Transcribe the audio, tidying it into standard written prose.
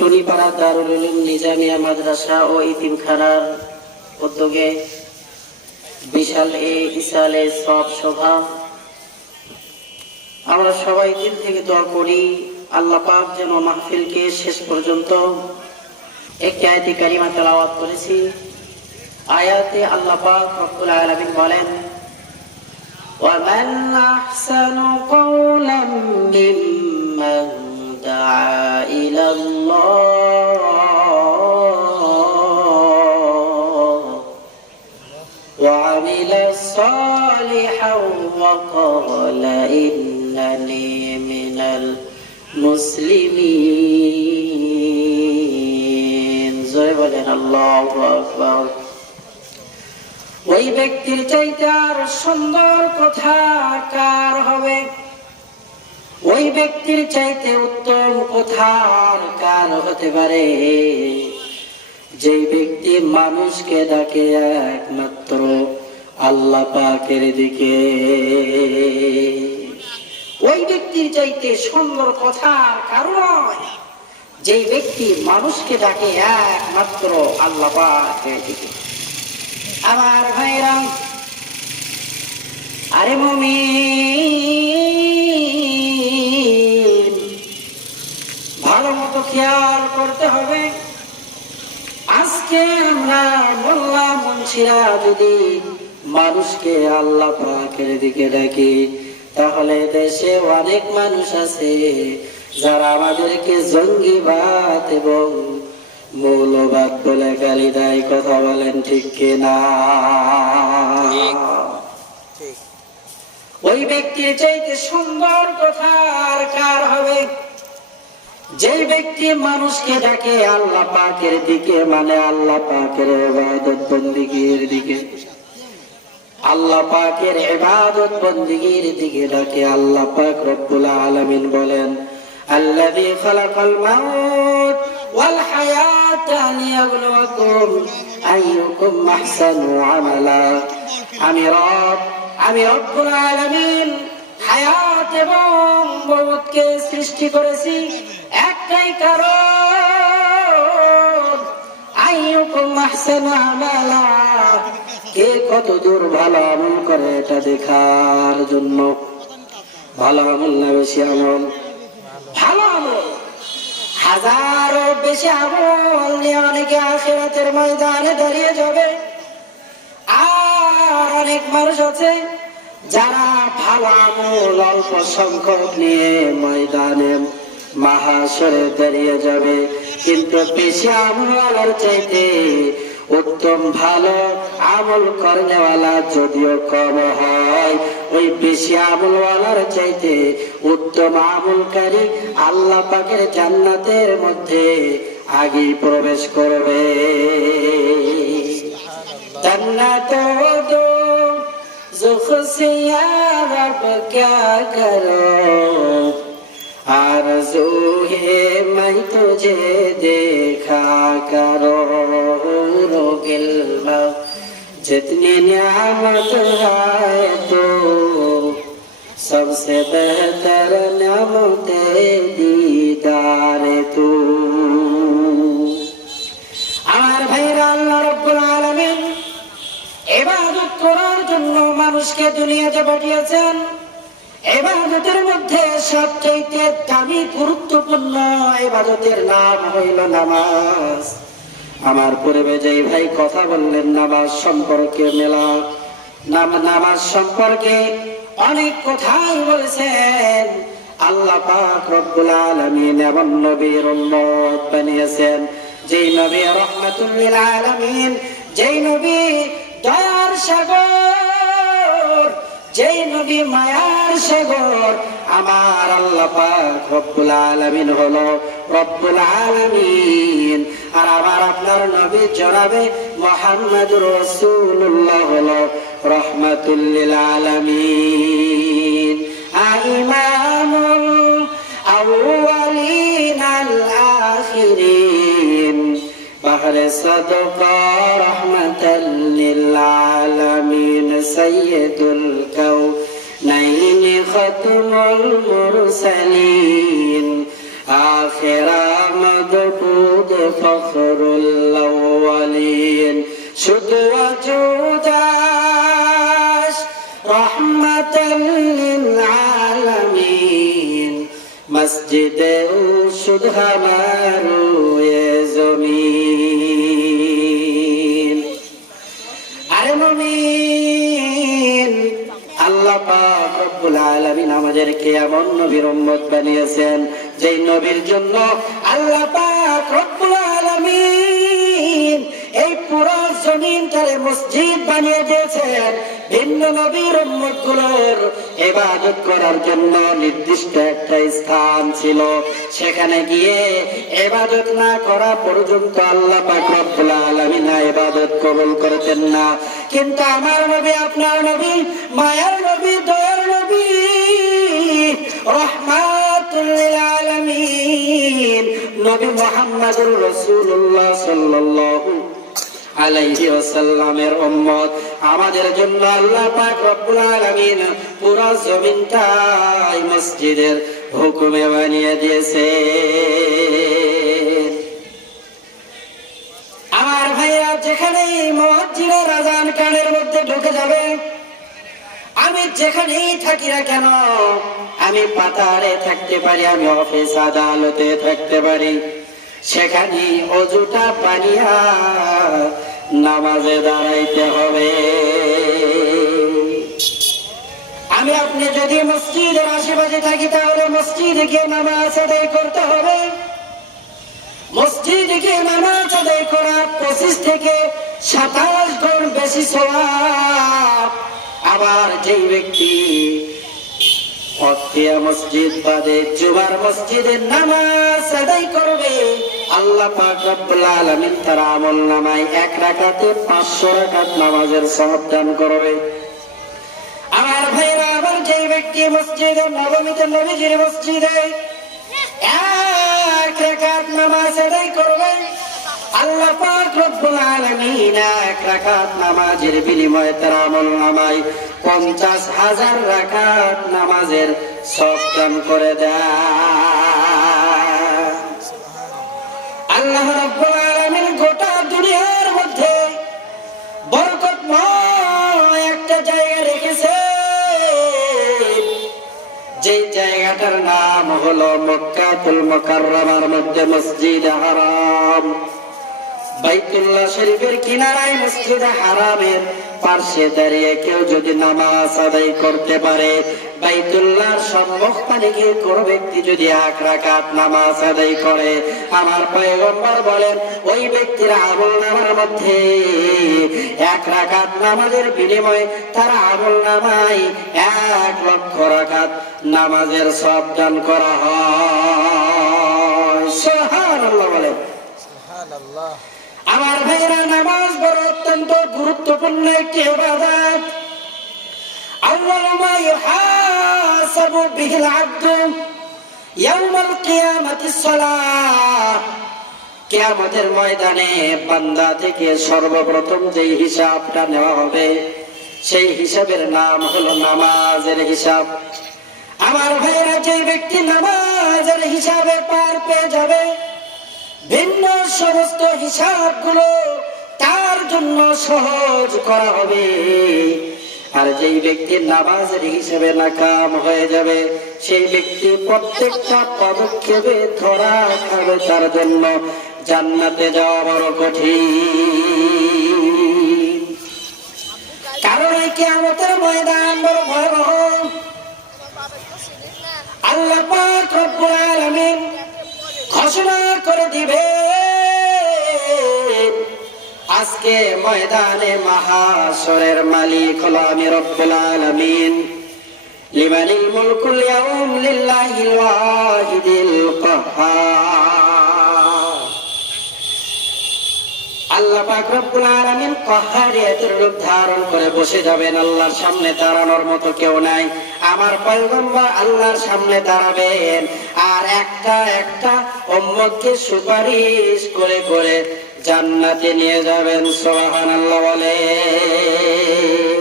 টুনিপাড়া দারুল উলুম নিজামিয়া মাদ্রাসা ও ইতিমখানার উদ্যোগে বিশাল এই ইসালে সব সভা। আমরা সবাই দিল থেকে দোয়া করি আল্লাহ পাক যেন মাহফিলকে শেষ পর্যন্ত একটি আয়াতে কারিমা তেলাওয়াত করেছি। আয়াতে আল্লাহ পাক রব্বুল আলামিন বলেন, وَمَنْ أَحْسَنُ قَوْلًا مِّمَّنْ دَعَا إِلَى اللَّهِ وَعَمِلَ صَالِحًا وَقَالَ إِنَّنِي مِنَ الْمُسْلِمِينَ। জোরে বলেন আল্লাহু আকবার। ওই ব্যক্তির চাইতে আর সুন্দর কথা কার হবে? ওই ব্যক্তির চাইতে উত্তম কথা আর কার হতে পারে? যে ব্যক্তি মানুষকে ডাকে একমাত্র আল্লাহ পাকের দিকে, ওই ব্যক্তির চাইতে সুন্দর কথা কারো নয়। যে ব্যক্তি মানুষকে ডাকে একমাত্র আল্লাহ পাকের দিকে। আমার ভাইরা, আরে মুমিন, ভালো মতো খেয়াল করতে হবে। আজকে আমরা মোল্লা মুন্সিরা যদি মানুষকে আল্লাহ পাকের দিকে ডাকি, তাহলে দেশে অনেক মানুষ আছে যারা আমাদেরকে জঙ্গিবাদ এবং মৌলবাদ বলে গালি দেয়। কথা বলেন ঠিক কিনা? ওই ব্যক্তির চাইতে সুন্দর কথা আর কার হবে? যে ব্যক্তি মানুষকে ডাকে আল্লাহ পাকের দিকে, মানে আল্লাহ পাকের ইবাদত বন্দেগীর দিকে, আল্লাহ পাকের ইবাদত বন্দেগীর দিকে ডাকে। আল্লাহ পাক রব্বুল আলামিন বলেন, আল্লাযী খালাকাল মাউত ওয়াল হায়াতা লিয়াবলুয়াকুম আইয়ুকুম আহসানু আমালা। আমি রব্বুল আলামিন হায়াত এবং মওতকে সৃষ্টি করেছি একটাই কারণ, আইয়ুকুম আহসানু আমালা, কে কত দূর ভালো আমল করে এটা দেখার জন্য। ভালো আমল না বেশি আমল? ভালো আমল। হাজারো বেশি আমল নিয়ে অনেকে আখিরাতের ময়দানে দাঁড়িয়ে যাবে। আর অনেক মানুষ আছে যারা ভালো আমল অল্প সংখ্যক নিয়ে ময়দানে মাহাশরে দাঁড়িয়ে যাবে। কিন্তু বেশি আমলের চাইতে উত্তম ভালো আমল করেওয়ালা যদিও কম হয়, ওই বেশি আমলওয়ালার চাইতে উত্তম আমলকারী আল্লাহ পাকের জান্নাতের মধ্যে আগে প্রবেশ করবে। জান্নাত দো যুখসে ইয়া রব ক্যা করো, আরজু হে मैं तुझे देखा करो, रोगिल जितनी नियामत है तो सबसे बेहतर नियामत दीदार तू। আমার ভাইরা, আল্লাহ রাব্বুল আলামিন ইবাদত করার জন্য মানুষকে দুনিয়াতে পাঠিয়েছেন। ইবাদতের মধ্যে সবচেয়ে দামি গুরুত্বপূর্ণ ইবাদতের নাম হইল নামাজ। আমার পূর্বে যেই ভাই কথা বললেন নামাজ সম্পর্কে, নামাজ সম্পর্কে অনেক কথাই বলেছেন। আল্লাহ পাক রব্বুল আলামিন এমন নবীর উম্মত বানিয়েছেন, যেই নবী রাহমাতুল লিল আলামিন, যেই নবী দয়ার সাগর, যেই নবী মায়ার সাগর। আমার আল্লাহ পাক রব্বুল আলামিন হলো রব্বুল আলামিন, আর আমার আপনার নবী জনাবে মুহাম্মদুর রাসূলুল্লাহ হলো রাহমাতুল লিল আলামিন। ইমামুল আউয়ালিন আল আখিরিন, বাহরে সাদকা রাহমাতাল লিল আলামিন, সাইয়্যিদুল কাউনাইন খাতমুল মুরসালিন, আখিরা মদবু ফখরুল আউয়ালিন শুধু আজুদাস রহমাতাল লিল আলামিন মসজিদে শুধু হামারো এ জমিন। আরে মুমিন, আল্লাহ পাক রব্বুল আলামিন আমাদেরকে এমন নবীর উম্মত বানিয়েছেন যেই নবীর জন্য আল্লাহ পাক রব্বুল আলামিন এই পুরো জমিনটারে মসজিদ বানিয়ে দিয়েছেন। ভিন্ন নবীর উম্মত গুলোর ইবাদত করার জন্য নির্দিষ্ট একটা স্থান ছিল, সেখানে গিয়ে ইবাদত না করা পর্যন্ত আল্লাহ পাক রব্বুল আলামিন ইবাদত কবুল করতেন না। কিন্তু আমার নবী, আপনার নবী, মায়ার নবী, দয়ার নবী, রহমাতুল লিল আলামিন নবী মুহাম্মদুর রাসূলুল্লাহ সাল্লাল্লাহু আলাইহি ওয়াসাল্লামের উম্মত আমাদের জন্য আল্লাহ পাক রব্বুল আলামিন পুরো জমিনটাই মসজিদের হুকুমে বানিয়ে দিয়েছে। আমার ভাইরা, যেখানে মুয়াজ্জিনের আযান কানের মধ্যে ঢুকে যাবে, আমি যেখানেই থাকি না কেন, আমি পাতারে থাকতে পারি, আমি অফিস আদালতে থাকতে পারি, সেখানে ওযুটা বানিয়া নামাজে দাঁড়াইতে হবে। আমি আপনি যদি মসজিদের আশেপাশে থাকি তাহলে মসজিদে গিয়ে নামাজ আদায় করতে হবে। মসজিদে গিয়ে নামাজ আদায় করা 25 থেকে 27 গুণ বেশি সওয়াব। আবার যেই ব্যক্তি ওয়াক্তিয়া মসজিদ বাদে জুমার মসজিদে নামাজ আদায় করবে, আল্লাহ পাক রব্বুল আলামিন তার আমলনামায় 1 রাকাতে 500 রাকাত নামাজের সওয়াব দান করবে। আমার ভাইরা, আবার যেই ব্যক্তি মসজিদে নববীতে নবীজির মসজিদে 1 রাকাত নামাজ আদায় করবে, আল্লাহ পাক রব্বুল আলামিন 1 রাকাত নামাজের বিনিময়ে তার আমলনামায় 50,000 রাকাত নামাজের সওয়াব দান করে দেয়। আল্লাহ রাব্বুল আলামিন গোটা দুনিয়ার মধ্যে বরকতময় একটা জায়গা রেখেছে, যে জায়গাটার নাম হলো মক্কাতুল মুকাররমার মধ্যে মসজিদে হারাম। বাইতুল্লাহ শরীফের কিনারায় মসজিদে হারামের পাশে দাঁড়িয়ে কেউ যদি নামাজ আদায় করতে পারে, বাইতুল্লাহর সম্মুখপানে গিয়ে কোনো ব্যক্তি যদি 1 রাকাত নামাজ আদায় করে, আমার পয়গম্বর বলেন ওই ব্যক্তির আমলনামার মধ্যে 1 রাকাত নামাজের বিনিময়ে তার আমলনামায় 1 লক্ষ রাকাত নামাজের সওয়াব দান করা হয়। সুবহানাল্লাহ বলেন। সুবহানাল্লাহ। আমার ভাইরা, নামাজ বড় অত্যন্ত গুরুত্বপূর্ণ একটি ইবাদত। আউয়ালু মা ইউহাসাবু বিহিল আবদু ইয়াউমাল কিয়ামাতিস সালাহ। কিয়ামতের ময়দানে বান্দা থেকে সর্বপ্রথম যেই হিসাবটা নেওয়া হবে, সেই হিসাবের নাম হলো নামাজের হিসাব। আমার ভাইরা, যে ব্যক্তি নামাজের হিসাবে পার পেয়ে যাবে, ভিন্ন সমস্ত হিসাবগুলো তার জন্য সহজ করা হবে। আর যেই ব্যক্তি নামাজের হিসেবে নাকাম হয়ে যাবে, সেই ব্যক্তি প্রত্যেকটা পদক্ষেপে ধরা খাবে, তার জন্য জান্নাতে যাওয়া বড় কঠিন। কারণ এই কিয়ামতের ময়দান বড় ভয়াবহ। আল্লাহ পাক রব্বুল আলামিন ঘোষণা করে দিবে, আজকে ময়দানে মাহাশরের মালিক হলো আমি রব্বুল আলামিন। লিমানিল মুলকুল ইয়াউম লিল্লাহিল ওয়াহিদিল কাহ্হার। আল্লাহ পাক রব্বুল আলামিন কাহ্হারিয়াতের রূপ ধারণ করে বসে যাবেন। আল্লাহর সামনে দাঁড়ানোর মতো কেউ নাই। আমার পয়গম্বর আল্লাহর সামনে দাঁড়াবেন, আর একটা একটা উম্মতকে সুপারিশ করে করে জান্নাতে নিয়ে যাবেন। সুবহানাল্লাহ বলেন।